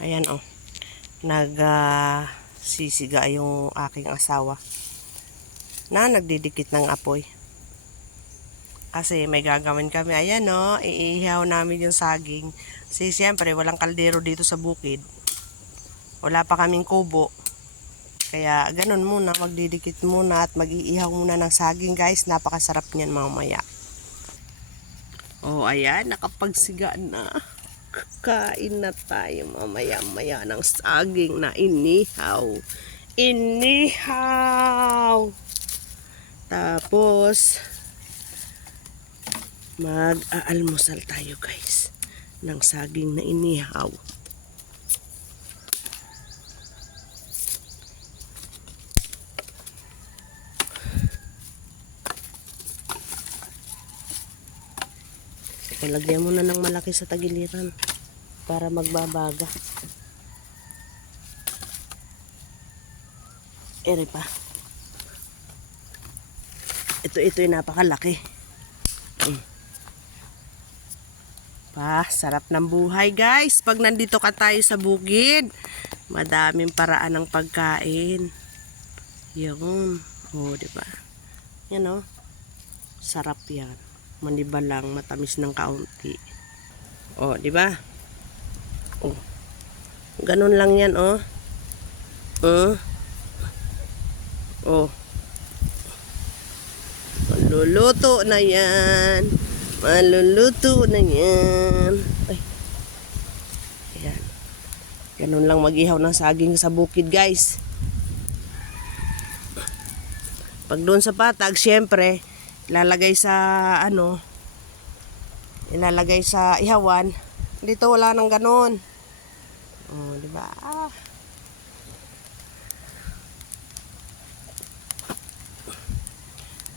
Ayan oh. Sisiga yung aking asawa na nagdidikit ng apoy. Kasi may gagawin kami. Ayan oh, iihaw namin yung saging. Kasi siyempre walang kaldero dito sa bukid. Wala pa kaming kubo. Kaya ganun muna, magdidikit muna at mag-iihaw muna ng saging guys. Napakasarap niyan mamaya. Oh, ayan, nakapagsiga na. Kain na tayo mamaya-maya ng saging na inihaw. Inihaw! Tapos, mag-aalmusal tayo guys ng saging na inihaw. Lagyan mo na ng malaki sa tagiliran para magbabaga. Ere pa. Ito yung napakalaki. Sarap ng buhay guys. Pag nandito ka tayo sa bukid, madaming paraan ng pagkain. Yun. Oh, diba? Yan oh. Sarap yan. Maniba lang, matamis ng kaunti. Oh, di ba? Oh. Ganun lang 'yan, oh. Oh. Maluluto na 'yan. Maluluto na 'yan. Ay. Ayan. Ganun lang mag-ihaw ng saging sa bukid, guys. Pag doon sa patag, syempre, ilalagay sa ilalagay sa ihawan. Dito wala nang ganon. Oh, di ba?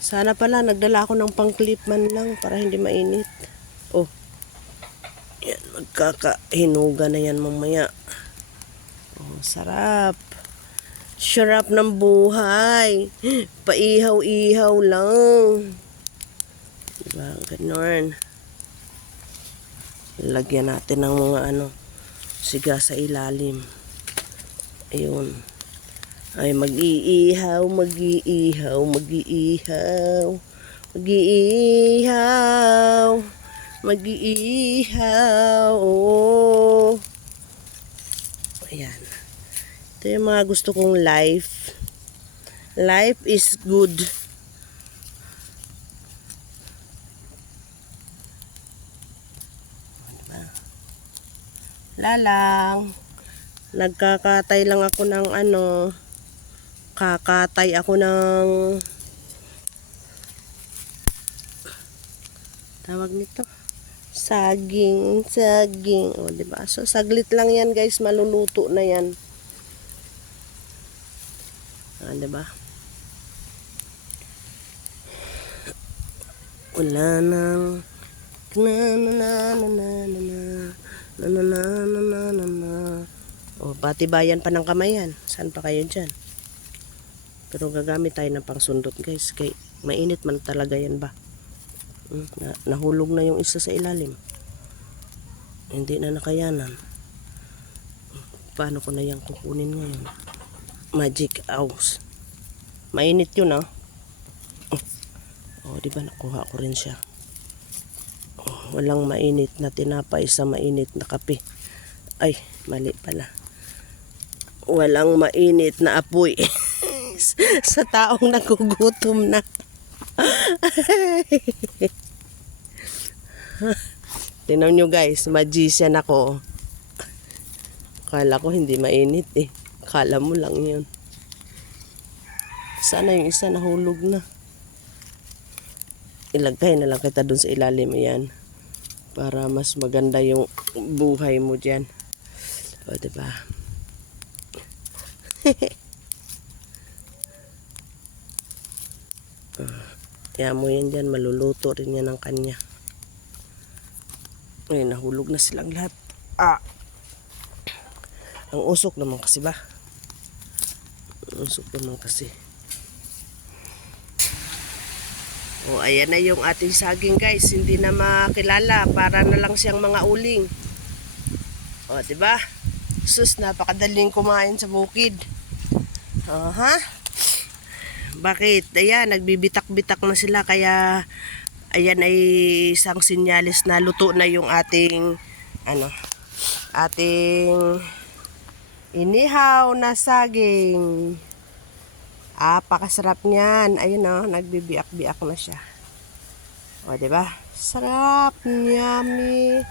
Sana pala nagdala ako ng pang-clip man lang para hindi mainit. Oh. Yan, magkakahinuga na yan mamaya. Oh, sarap. Sarap ng buhay. Paihaw-ihaw lang. Diba? Ganon. Lagyan natin ng mga siga sa ilalim. Ayun. Ay, mag-iihaw, mag-iihaw, mag-iihaw. Mag-iihaw. Mag-iihaw. Oh. Ayan. Ito yung mga gusto kong life. Life is good. Lalang. Nagkakatay lang ako ng kakatay ako ng tawag nito. Saging. O, diba? So, saglit lang yan guys. Maluluto na yan. Diba? Wala nang o, patibayan pa ng kamayan. Saan pa kayo dyan? Pero gagamit tayo ng pangsundot guys. Kay mainit man talaga yan ba? Nahulog na yung isa sa ilalim. Hindi na nakayanan. Paano ko na yan kukunin ngayon? Magic house. Mainit yun Oh, di ba nakuha ko rin siya. Oh, walang mainit na tinapay sa mainit na kape. Ay, mali pala. Walang mainit na apoy sa taong nagugutom na. Tingnan nyo guys, magician ako. Kala ko hindi mainit Kala mo lang yun. Sana yung isa nahulog na. Ilagay na lang kita dun sa ilalim yan. Para mas maganda yung buhay mo dyan. O, diba? Kaya mo yan dyan, maluluto rin yan ng kanya. Ay, nahulog na silang lahat. Ang usok naman kasi ba? Ang usok naman kasi. O, ayan na yung ating saging guys. Hindi na makilala. Para na lang siyang mga uling. O, diba? Sus, napakadaling kumain sa bukid. Aha. Bakit? Ayan, nagbibitak-bitak na sila kaya ayan ay isang sinyalis na luto na yung ating ating inihaw na saging. Pakasarap niyan. Ayun nagbibiak-biak na siya. O, diba? Sarap, yummy.